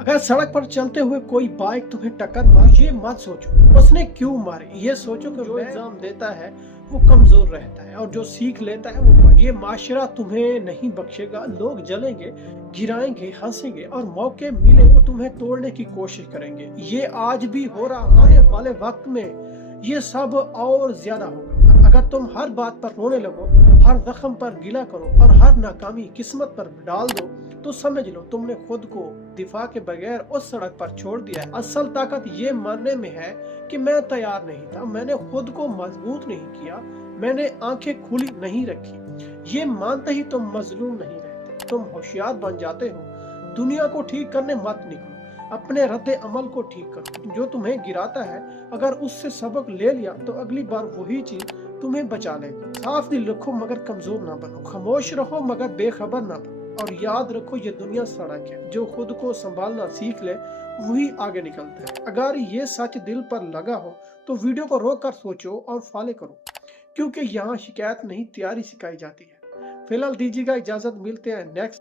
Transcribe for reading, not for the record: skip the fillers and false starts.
अगर सड़क पर चलते हुए कोई बाइक तुम्हें टक्कर मार, ये मत सोचो उसने क्यों मारी, ये सोचो कि जो इल्जाम देता है वो कमजोर रहता है और जो सीख लेता है वो ये माशरा तुम्हें नहीं बख्शेगा। लोग जलेंगे, गिराएंगे, हंसेंगे और मौके मिले वो तुम्हें तोड़ने की कोशिश करेंगे। ये आज भी हो रहा, आने वाले वक्त में ये सब और ज्यादा होगा। अगर तुम हर बात पर रोने लगो, हर जख्म पर गिला करो और हर नाकामी किस्मत पर डाल दो, तो समझ लो तुमने खुद को दिफा के बगैर उस सड़क पर छोड़ दिया है। असल ताकत ये मानने में है कि मैं तैयार नहीं था, मैंने खुद को मजबूत नहीं किया, मैंने आंखें खुली नहीं रखी। ये मानते ही तुम मजलूम नहीं रहते, तुम होशियार बन जाते हो। दुनिया को ठीक करने मत निकलो, अपने रद्द अमल को ठीक करो। जो तुम्हें गिराता है अगर उससे सबक ले लिया तो अगली बार वही चीज तुम्हें बचा लेगी। साफ दिल रखो मगर कमजोर ना बनो, खामोश रहो मगर बेखबर ना बनो, और याद रखो ये दुनिया सड़क है, जो खुद को संभालना सीख ले वही आगे निकलता है। अगर ये सच दिल पर लगा हो तो वीडियो को रोक कर सोचो और फॉलो करो, क्योंकि यहाँ शिकायत नहीं तैयारी सिखाई जाती है। फिलहाल दीजिएगा इजाजत, मिलते हैं नेक्स्ट